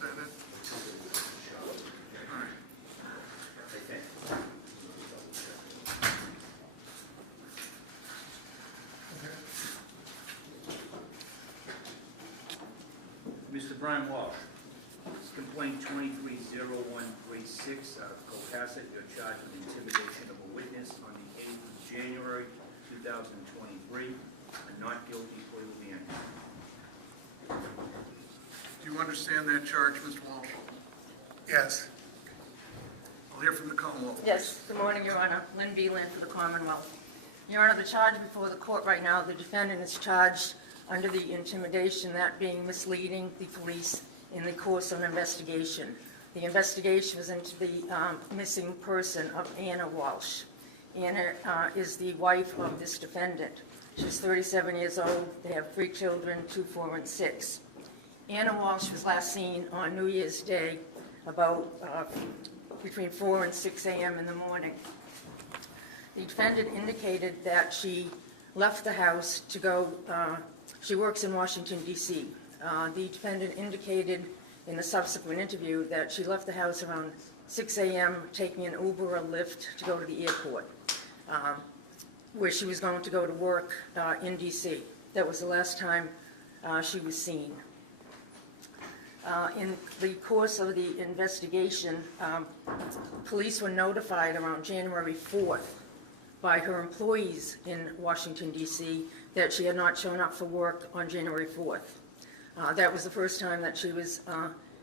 Is that it? All right. Mr. Brian Walsh, this complaint 230136 out of Cohasset, you're charged with intimidation of a witness on the 8th of January 2023. A not guilty plea will be entered. Do you understand that charge, Mr. Walsh? Yes. I'll hear from the Commonwealth. Yes, good morning, Your Honor. Lynn Beeland for the Commonwealth. Your Honor, the charge before the court right now, the defendant is charged under the intimidation, that being misleading the police in the course of an investigation. The investigation was into the missing person of Ana Walshe. Ana is the wife of this defendant. She's 37 years old. They have 3 children, 2, 4, and 6. Ana Walshe was last seen on New Year's Day about between 4 and 6 a.m. in the morning. The defendant indicated that she left the house to go, she works in Washington, D.C. The defendant indicated in the subsequent interview that she left the house around 6 a.m. taking an Uber or Lyft to go to the airport, where she was going to go to work in D.C. That was the last time she was seen. In the course of the investigation, police were notified around January 4th by her employees in Washington, D.C. that she had not shown up for work on January 4th. That was the first time that she was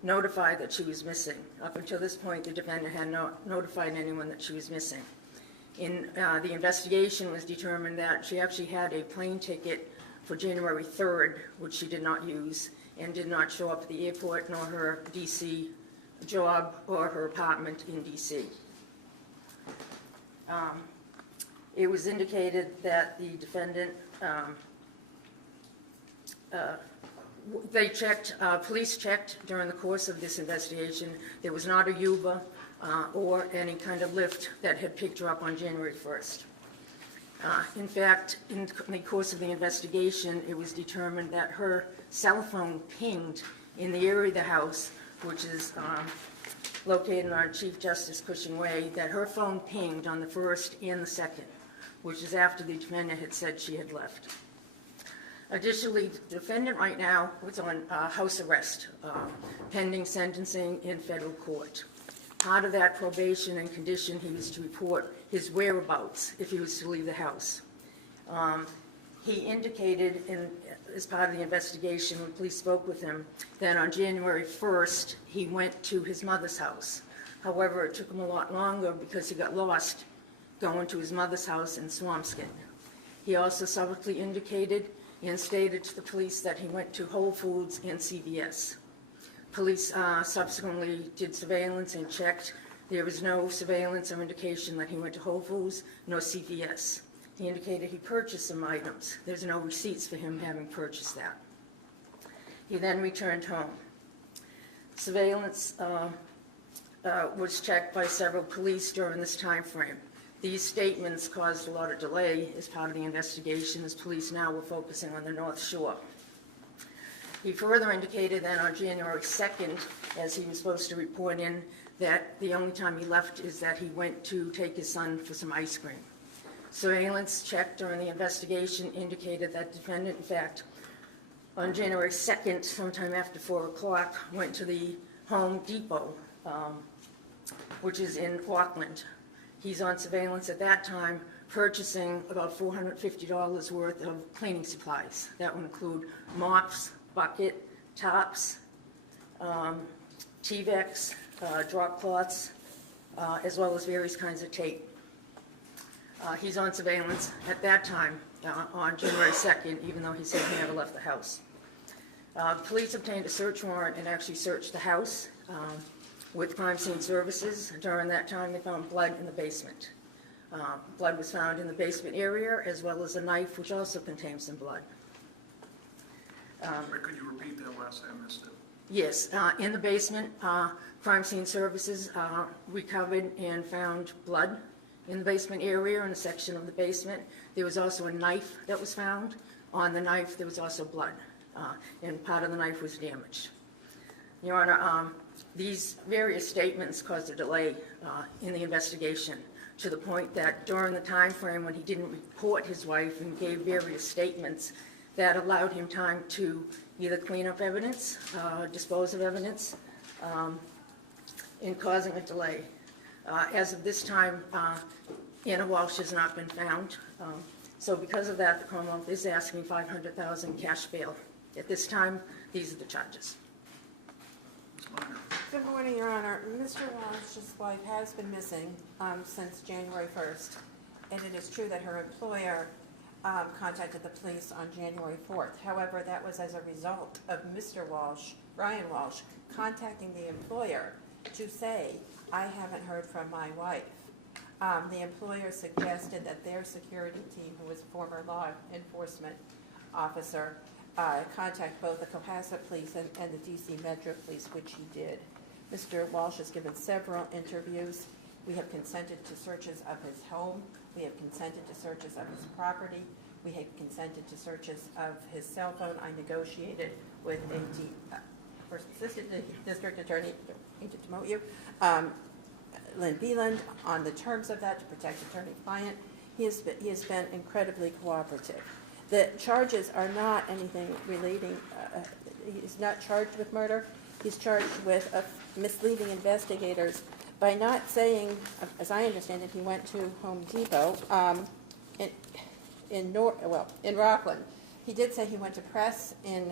notified that she was missing. Up until this point, the defendant had not notified anyone that she was missing. In the investigation, it was determined that she actually had a plane ticket for January 3rd, which she did not use, and did not show up at the airport, nor her D.C. job or her apartment in D.C. It was indicated that the defendant, police checked during the course of this investigation. There was not a Uber or any kind of Lyft that had picked her up on January 1st. In fact, in the course of the investigation, it was determined that her cell phone pinged in the area of the house, which is located on Chief Justice Cushing Way, that her phone pinged on the 1st and the 2nd, which is after the defendant had said she had left. Additionally, the defendant right now was on house arrest, pending sentencing in federal court. Part of that probation and condition, he was to report his whereabouts if he was to leave the house. He indicated as part of the investigation, when police spoke with him, that on January 1st, he went to his mother's house. However, it took him a lot longer because he got lost going to his mother's house in Swampscott. He also subsequently indicated and stated to the police that he went to Whole Foods and CVS. Police subsequently did surveillance and checked. There was no surveillance or indication that he went to Whole Foods nor CVS. He indicated he purchased some items. There's no receipts for him having purchased that. He then returned home. Surveillance was checked by several police during this time frame. These statements caused a lot of delay as part of the investigation, as police now were focusing on the North Shore. He further indicated that on January 2nd, as he was supposed to report in, that the only time he left is that he went to take his son for some ice cream. Surveillance checked during the investigation indicated that the defendant, in fact, on January 2nd, sometime after 4 o'clock, went to the Home Depot, which is in Auckland. He's on surveillance at that time, purchasing about $450 worth of cleaning supplies. That would include mops, bucket, tops, T-Vex, drop cloths, as well as various kinds of tape. He's on surveillance at that time on January 2nd, even though he said he never left the house. Police obtained a search warrant and actually searched the house with crime scene services. During that time, they found blood in the basement. Blood was found in the basement area, as well as a knife, which also contained some blood. Could you repeat that last time I missed it? Yes, in the basement, crime scene services recovered and found blood in the basement area, in a section of the basement. There was also a knife that was found. On the knife, there was also blood, and part of the knife was damaged. Your Honor, these various statements caused a delay in the investigation to the point that during the time frame when he didn't report his wife and gave various statements, that allowed him time to either clean up evidence, dispose of evidence, in causing a delay. As of this time, Ana Walsh has not been found. So because of that, the Commonwealth is asking $500,000 cash bail. At this time, these are the charges. Ms. Minor. Good morning, Your Honor. Mr. Walsh's wife has been missing since January 1st, and it is true that her employer contacted the police on January 4th. However, that was as a result of Mr. Walsh, Brian Walsh, contacting the employer to say, I haven't heard from my wife. The employer suggested that their security team, who was a former law enforcement officer, contact both the Cohasset Police and the DC Metro Police, which he did. Mr. Walsh has given several interviews. We have consented to searches of his home. We have consented to searches of his property. We have consented to searches of his cell phone. I negotiated with First Assistant District Attorney, to demote you, Lynn Beeland, on the terms of that to protect attorney-client. He has been incredibly cooperative. The charges are not anything relating, he's not charged with murder. He's charged with misleading investigators by not saying, as I understand it, he went to Home Depot in Rockland. He did say he went to Press in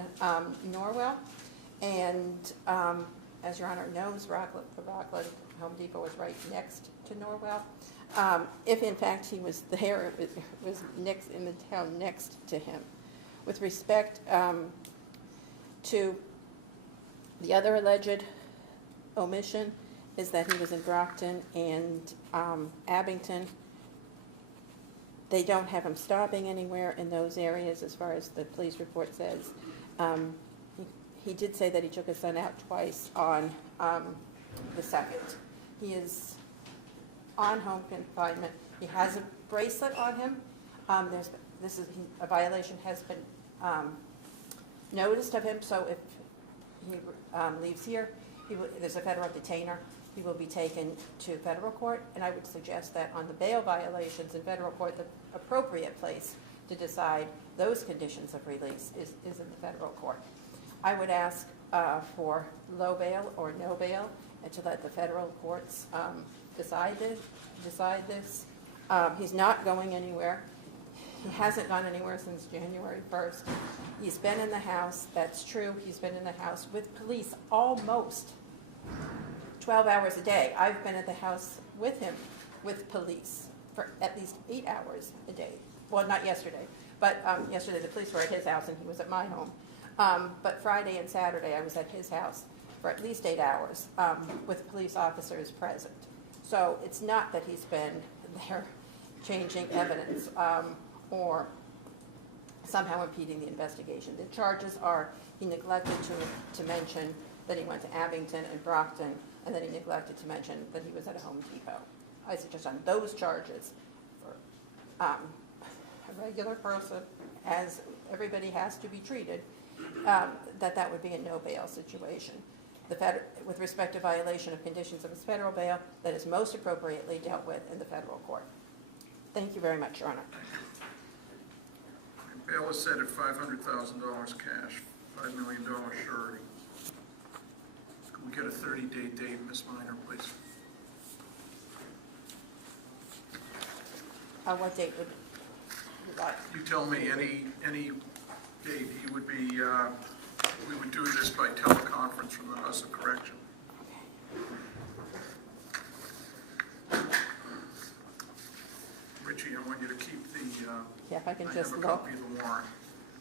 Norwell, and as Your Honor knows, Rockland Home Depot was right next to Norwell. If in fact he was there, it was next in the town next to him. With respect to the other alleged omission, is that he was in Brockton and Abington. They don't have him stopping anywhere in those areas as far as the police report says. He did say that he took his son out twice on the 2nd. He is on home confinement. He has a bracelet on him. A violation has been noticed of him, so if he leaves here, there's a federal detainer. He will be taken to federal court, and I would suggest that on the bail violations in federal court, the appropriate place to decide those conditions of release is in the federal court. I would ask for low bail or no bail, and to let the federal courts decide this. He's not going anywhere. He hasn't gone anywhere since January 1st. He's been in the house. That's true. He's been in the house with police almost 12 hours a day. I've been at the house with him, with police, for at least 8 hours a day. Well, not yesterday, but yesterday the police were at his house and he was at my home. But Friday and Saturday I was at his house for at least 8 hours with police officers present. So it's not that he's been there changing evidence or somehow impeding the investigation. The charges are he neglected to mention that he went to Abington and Brockton, and that he neglected to mention that he was at a Home Depot. I suggest on those charges, for a regular person, as everybody has to be treated, that would be a no bail situation. With respect to violation of conditions of his federal bail, that is most appropriately dealt with in the federal court. Thank you very much, Your Honor. Bail is set at $500,000 cash, $5 million surety. Can we get a 30-day date, Ms. Minor, please? What date would you like? You tell me any date. He would be, we would do this by teleconference from the House of Correction. Richie, I want you to keep the, Yeah, if I can I just have a look. copy of the warrant,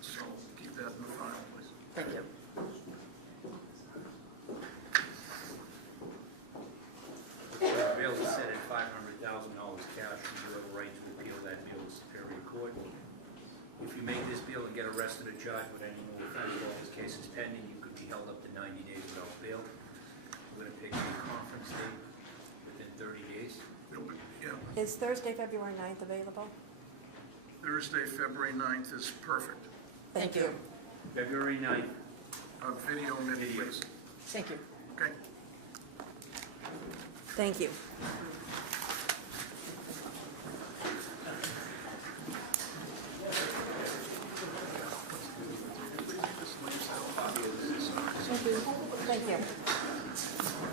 so keep that in the file, please. Thank you. The bail is set at $500,000 cash, and you have a right to appeal that bail to Superior Court. If you make this bail and get arrested or charged with any more offense while this case is pending, you could be held up to 90 days without bail. We're going to pick a conference date within 30 days. It'll be, yeah, Is Thursday, February 9th available? Thursday, February 9th is perfect. Thank you. February 9th. Video minute, please. Thank you. Okay. Thank you. Thank you. Thank you.